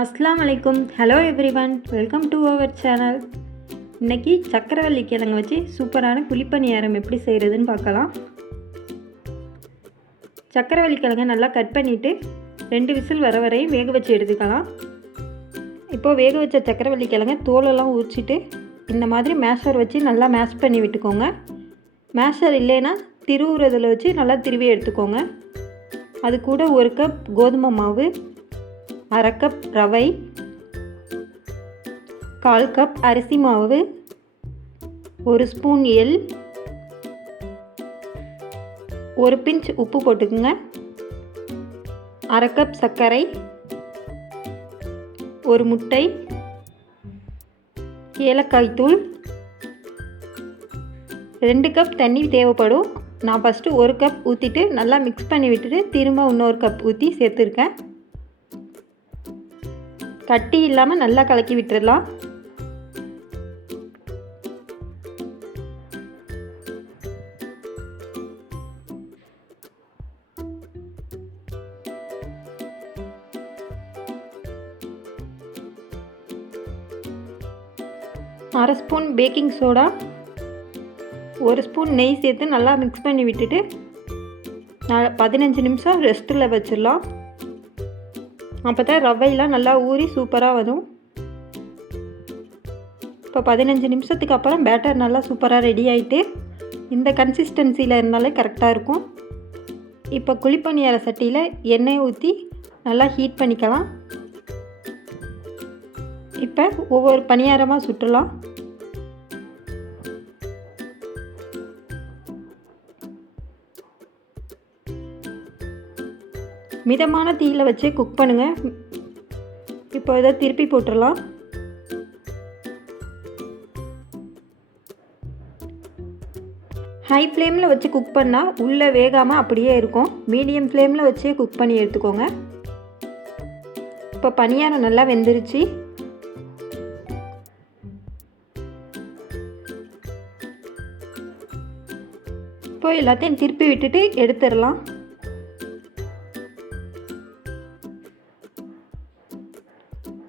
அஸ்ஸலாமு அலைக்கும். Hello everyone, welcome to our channel. இன்றைக்கி சக்கரவள்ளி கிழங்கு வச்சு சூப்பரான குழிப்பணியாரம் எப்படி செய்கிறதுன்னு பார்க்கலாம். சக்கரவள்ளி கிழங்கை நல்லா கட் பண்ணிவிட்டு 2 விசில் வர வரையும் வேக வச்சு எடுத்துக்கலாம். இப்போது வேக வச்ச சக்கரவள்ளி கிழங்கை தோலெல்லாம் உரிச்சிட்டு இந்த மாதிரி மேஷர் வச்சு நல்லா மேஷ் பண்ணி விட்டுக்கோங்க. மேஷர் இல்லைன்னா திருவுறதில் வச்சு நல்லா திருவி எடுத்துக்கோங்க. அது கூட 1 கப் கோதுமை மாவு, 1/2 கப் ரவை, 1/4 கப் அரிசி மாவு, 1 ஸ்பூன் எள், 1 பிஞ்ச் உப்பு போட்டுக்குங்க, 1/2 கப் சர்க்கரை, 1 முட்டை, ஏலக்காய் தூள், 2 கப் தண்ணி தேவைப்படும். நான் ஃபஸ்ட்டு 1 கப் ஊற்றிட்டு நல்லா மிக்ஸ் பண்ணி விட்டுட்டு திரும்ப இன்னொரு கப் ஊற்றி சேர்த்துருக்கேன். கட்டி இல்லாமல் நல்லா கலக்கி விட்டுடலாம். அரை ஸ்பூன் பேக்கிங் சோடா, 1 ஸ்பூன் நெய் சேர்த்து நல்லா மிக்ஸ் பண்ணி விட்டுட்டு 15 நிமிஷம் ரெஸ்ட்டில் வச்சிடலாம். அப்போ தான் ரவையெல்லாம் நல்லா ஊறி சூப்பராக வரும். இப்போ 15 நிமிஷத்துக்கு அப்புறம் பேட்டர் நல்லா சூப்பராக ரெடி ஆகிட்டு இந்த கன்சிஸ்டன்சியில் இருந்தாலே கரெக்டாக இருக்கும். இப்போ குழிப்பணியார சட்டியில் எண்ணெய் ஊற்றி நல்லா ஹீட் பண்ணிக்கலாம். இப்போ ஒவ்வொரு பணியாரமாக சுற்றலாம். மிதமான தீயில் வச்சு குக் பண்ணுங்கள். இப்போ இதை திருப்பி போட்டுடலாம். ஹை ஃப்ளேமில் வச்சு குக் பண்ணால் உள்ளே வேகாமல் அப்படியே இருக்கும். மீடியம் ஃப்ளேமில் வச்சு குக் பண்ணி எடுத்துக்கோங்க. இப்போ பணியாரம் நல்லா வெந்துருச்சு. இப்போ எல்லாத்தையும் திருப்பி விட்டுட்டு எடுத்துடலாம்.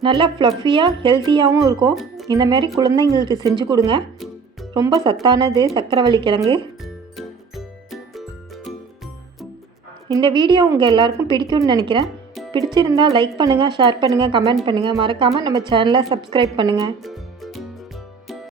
நல்லா ஃப்ளஃபியாக ஹெல்த்தியாகவும் இருக்கும். இந்தமாரி குழந்தைங்களுக்கு செஞ்சு கொடுங்க. ரொம்ப சத்தானது சக்கரவள்ளி கிழங்கு. இந்த வீடியோ உங்கள் எல்லாருக்கும் பிடிக்கும்னு நினைக்கிறேன். பிடிச்சிருந்தால் லைக் பண்ணுங்கள், ஷேர் பண்ணுங்கள், கமெண்ட் பண்ணுங்கள். மறக்காமல் நம்ம சேனலை சப்ஸ்கிரைப் பண்ணுங்கள்.